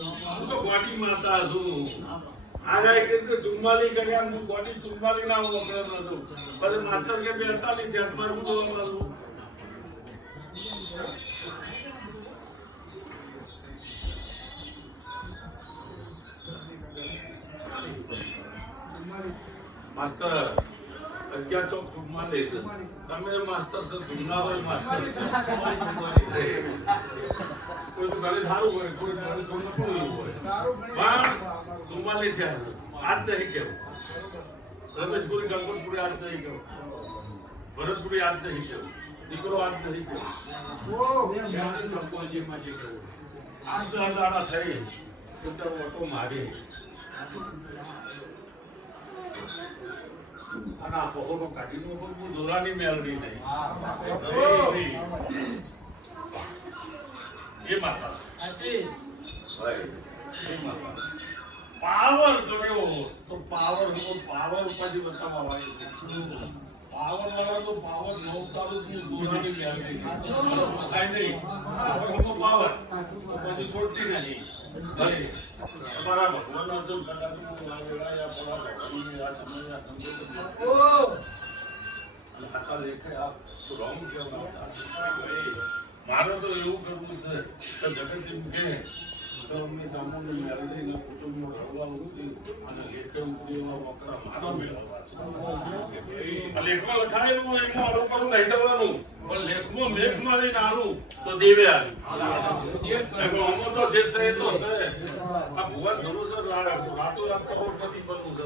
હું તો ગોડી માતા છું. આના કે 44 કર્યા હું ગોડી 44 ના વપરાતો હતો. પછી માસ્ટર કે 42 થયા મારે હું જોવા માંગુ. માસ્ટર 11 ચોક 44 તમે માસ્ટર છો જુના હોય માસ્ટર કોઈ તો ભલે સારું હોય કોઈ ભલે થોડું નબળું હોય પણ 44 થયા આજ નહીં કેવું રમેશપુરી ગણપતપુરી આજ નહીં કેવું ભરતપુરી આજ નહીં કેવું દીકરો આજ નહીં કેવું આજ દાડા થઈ ઓટો મારી અને આ પહોળો કાઢીનો હું દોરાની મેળવી નહીં એ માતા પાવર કર્યો તો પાવર પછી બતાવવા પાવર વાળા તો પાવર નોકતારું દોરાની મેળવી નહીં પાવર પછી છોડતી નહીં તમારા ભગવાનના જો કદાચ લાગેલા પોળા ભગવાનની આ સમય આ સંકેત અને આખા લેખે આપ તો રોંગ કહેવાના મારે તો એવું કરવું છે કે જગતજી કે અમને જામુની મેળવીને કુટુંબનો રળવા ઉતરી અને લેખે ઉતરી એવા વકરા મારા મેળવવા છે લેખમાં લખાયેલું હોય એમાં આરોપણ નહીં કરવાનું પણ લેખમાં મેઘ મારીને આલું તો દેવે આવી અમો તો જે છે તો છે આ ભગવાન ધનુષ રાતો રાત કરોડપતિ બનવું છે